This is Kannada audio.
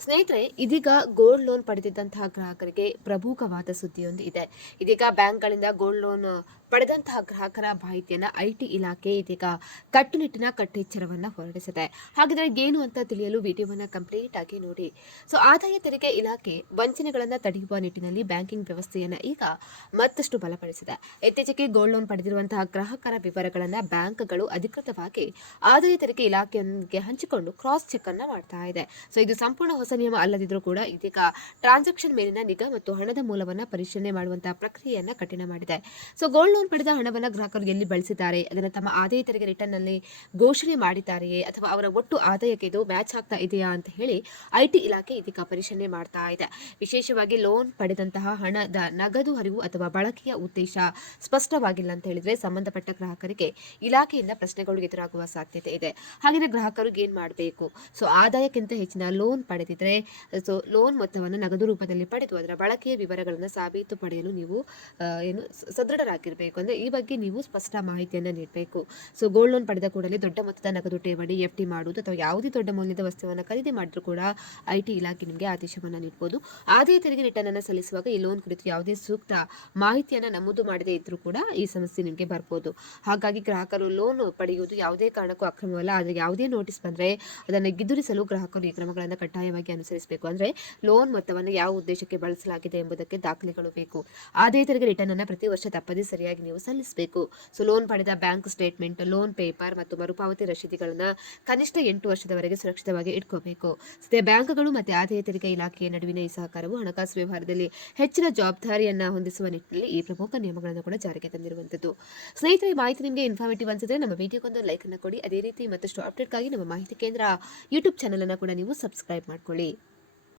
ಸ್ನೇಹಿತರೆ ಇದೀಗ ಗೋಲ್ಡ್ ಲೋನ್ ಪಡೆದಿದ್ದಂತಹ ಗ್ರಾಹಕರಿಗೆ ಪ್ರಮುಖವಾದ ಸುದ್ದಿಯೊಂದು ಇದೆ ಇದೀಗ ಬ್ಯಾಂಕ್ಗಳಿಂದ ಗೋಲ್ಡ್ ಲೋನ್ ಪಡೆದಂತಹ ಗ್ರಾಹಕರ ಮಾಹಿತಿಯನ್ನ ಐಟಿ ಇಲಾಖೆ ಇದೀಗ ಕಟ್ಟುನಿಟ್ಟಿನ ಕಟ್ಟೆಚ್ಚರವನ್ನ ಹೊರಡಿಸಿದೆ. ಹಾಗಿದ್ರೆ ಏನು ಅಂತ ತಿಳಿಯಲು ವಿಡಿಯೋವನ್ನ ಕಂಪ್ಲೀಟ್ ಆಗಿ ನೋಡಿ. ಸೊ, ಆದಾಯ ತೆರಿಗೆ ಇಲಾಖೆ ವಂಚನೆಗಳನ್ನ ತಡೆಯುವ ನಿಟ್ಟಿನಲ್ಲಿ ಬ್ಯಾಂಕಿಂಗ್ ವ್ಯವಸ್ಥೆಯನ್ನ ಈಗ ಮತ್ತಷ್ಟು ಬಲಪಡಿಸಿದೆ. ಇತ್ತೀಚೆಗೆ ಗೋಲ್ಡ್ ಲೋನ್ ಪಡೆದಿರುವಂತಹ ಗ್ರಾಹಕರ ವಿವರಗಳನ್ನ ಬ್ಯಾಂಕ್ಗಳು ಅಧಿಕೃತವಾಗಿ ಆದಾಯ ತೆರಿಗೆ ಇಲಾಖೆಯೊಂದಿಗೆ ಹಂಚಿಕೊಂಡು ಕ್ರಾಸ್ ಚೆಕ್ ಅನ್ನ ಮಾಡ್ತಾ ಇದೆ. ಸೊ, ಇದು ಸಂಪೂರ್ಣ ಹೊಸ ನಿಯಮ ಅಲ್ಲದಿದ್ರೂ ಕೂಡ ಇದೀಗ ಟ್ರಾನ್ಸಾಕ್ಷನ್ ಮೇಲಿನ ನಿಗಾ ಮತ್ತು ಹಣದ ಮೂಲವನ್ನ ಪರಿಶೀಲನೆ ಮಾಡುವಂತಹ ಪ್ರಕ್ರಿಯೆಯನ್ನ ಕಠಿಣ ಮಾಡಿದೆ. ಸೊ, ಗೋಲ್ಡ್ ಲೋನ್ ಪಡೆದ ಹಣವನ್ನ ಗ್ರಾಹಕರು ಎಲ್ಲಿ ಬಳಸಿದ್ದಾರೆ? ಅದನ್ನು ತಮ್ಮ ಆದಾಯ ತೆರಿಗೆ ರಿಟರ್ನ್ನಲ್ಲಿ ಘೋಷಣೆ ಮಾಡಿದ್ದಾರೆಯೇ? ಅಥವಾ ಅವರ ಒಟ್ಟು ಆದಾಯಕ್ಕೆ ಇದು ಮ್ಯಾಚ್ ಆಗ್ತಾ ಇದೆಯಾ ಅಂತ ಹೇಳಿ ಐಟಿ ಇಲಾಖೆ ಇದೀಗ ಪರಿಶೀಲನೆ ಮಾಡ್ತಾ ಇದೆ. ವಿಶೇಷವಾಗಿ ಲೋನ್ ಪಡೆದಂತಹ ಹಣದ ನಗದು ಹರಿವು ಅಥವಾ ಬಳಕೆಯ ಉದ್ದೇಶ ಸ್ಪಷ್ಟವಾಗಿಲ್ಲ ಅಂತ ಹೇಳಿದ್ರೆ ಸಂಬಂಧಪಟ್ಟ ಗ್ರಾಹಕರಿಗೆ ಇಲಾಖೆಯಿಂದ ಪ್ರಶ್ನೆಗಳು ಎದುರಾಗುವ ಸಾಧ್ಯತೆ ಇದೆ. ಹಾಗೆಯೇ ಗ್ರಾಹಕರು ಏನ್ ಮಾಡಬೇಕು? ಸೊ, ಆದಾಯಕ್ಕಿಂತ ಹೆಚ್ಚಿನ ಲೋನ್ ಪಡೆದಿದ್ರೆ, ಸೊ, ಲೋನ್ ಮೊತ್ತವನ್ನು ನಗದು ರೂಪದಲ್ಲಿ ಪಡೆದು ಅದರ ಬಳಕೆಯ ವಿವರಗಳನ್ನು ಸಾಬೀತು ಪಡೆಯಲು ನೀವು ಏನು ಸ- ಸದೃಢರಾಗಿರ್ಬೇಕು ಅಂದರೆ ಈ ಬಗ್ಗೆ ನೀವು ಸ್ಪಷ್ಟ ಮಾಹಿತಿಯನ್ನು ನೀಡಬೇಕು. ಸೊ ಗೋಲ್ಡ್ ಲೋನ್ ಪಡೆದ ಕೂಡಲೇ ದೊಡ್ಡ ಮೊತ್ತದ ನಗದು ಠೇವಣಿ ಎಫ್ ಟಿ ಮಾಡುವುದು ಅಥವಾ ಯಾವುದೇ ದೊಡ್ಡ ಮೌಲ್ಯದ ವಸ್ತುವನ್ನು ಖರೀದಿ ಮಾಡಿದ್ರು ಕೂಡ ಐ ಟಿ ಇಲಾಖೆ ನಿಮಗೆ ಆದೇಶವನ್ನು ನೀಡಬಹುದು ಆದಾಯ ತೆರಿಗೆ ರಿಟರ್ನ್ ಅನ್ನು ಸಲ್ಲಿಸುವಾಗ ಈ ಲೋನ್ ಕುರಿತು ಯಾವುದೇ ಸೂಕ್ತ ಮಾಹಿತಿಯನ್ನು ನಮೂದು ಮಾಡದೇ ಇದ್ರೂ ಕೂಡ ಈ ಸಮಸ್ಯೆ ನಿಮಗೆ ಬರ್ಬೋದು. ಹಾಗಾಗಿ ಗ್ರಾಹಕರು ಲೋನ್ ಪಡೆಯುವುದು ಯಾವುದೇ ಕಾರಣಕ್ಕೂ ಅಕ್ರಮವಲ್ಲ. ಆದರೆ ಯಾವುದೇ ನೋಟಿಸ್ ಬಂದರೆ ಅದನ್ನು ಗಿದುರಿಸಲು ಗ್ರಾಹಕರು ಈ ಕ್ರಮಗಳನ್ನು ಕಡ್ಡಾಯವಾಗಿ ಅನುಸರಿಸಬೇಕು. ಅಂದರೆ ಲೋನ್ ಮೊತ್ತವನ್ನು ಯಾವ ಉದ್ದೇಶಕ್ಕೆ ಬಳಸಲಾಗಿದೆ ಎಂಬುದಕ್ಕೆ ದಾಖಲೆಗಳು ಬೇಕು. ಆದಾಯ ತೆರಿಗೆ ರಿಟರ್ನ್ ಅನ್ನು ಪ್ರತಿ ವರ್ಷ ತಪ್ಪದೇ ಸರಿಯಾಗಿ ನೀವು ಸಲ್ಲಿಸಬೇಕು. ಸೊ ಲೋನ್ ಪಡೆದ ಬ್ಯಾಂಕ್ ಸ್ಟೇಟ್ಮೆಂಟ್ ಲೋನ್ ಪೇಪರ್ ಮತ್ತು ಮರುಪಾವತಿ ರಶೀದಿಗಳನ್ನು ಕನಿಷ್ಠ ಎಂಟು ವರ್ಷದವರೆಗೆ ಸುರಕ್ಷಿತವಾಗಿ ಇಟ್ಕೋಬೇಕು. ಸದ್ಯ ಬ್ಯಾಂಕ್ಗಳು ಮತ್ತು ಆದಾಯ ತೆರಿಗೆ ಇಲಾಖೆಯ ನಡುವಿನ ಈ ಸಹಕಾರವು ಹಣಕಾಸು ವ್ಯವಹಾರದಲ್ಲಿ ಹೆಚ್ಚಿನ ಜವಾಬ್ದಾರಿಯನ್ನು ಹೊಂದಿಸುವ ನಿಟ್ಟಿನಲ್ಲಿ ಈ ಪ್ರಮುಖ ನಿಯಮಗಳನ್ನು ಕೂಡ ಜಾರಿಗೆ ತಂದಿರುವಂಥದ್ದು. ಸ್ನೇಹಿತರೆ ಮಾಹಿತಿ ನಿಮಗೆ ಇನ್ಫಾರ್ಮೇಟಿವ್ ಅನಿಸಿದ್ರೆ ನಮ್ಮ ವಿಡಿಯೋಗೊಂದು ಲೈಕ್ ಅನ್ನು ಕೊಡಿ. ಅದೇ ರೀತಿ ಮತ್ತಷ್ಟು ಅಪ್ಡೇಟ್ಗಾಗಿ ನಮ್ಮ ಮಾಹಿತಿ ಕೇಂದ್ರ ಯೂಟ್ಯೂಬ್ ಚಾನಲ್ ಅನ್ನು ಕೂಡ ನೀವು ಸಬ್ಸ್ಕ್ರೈಬ್ ಮಾಡ್ಕೊಳ್ಳಿ.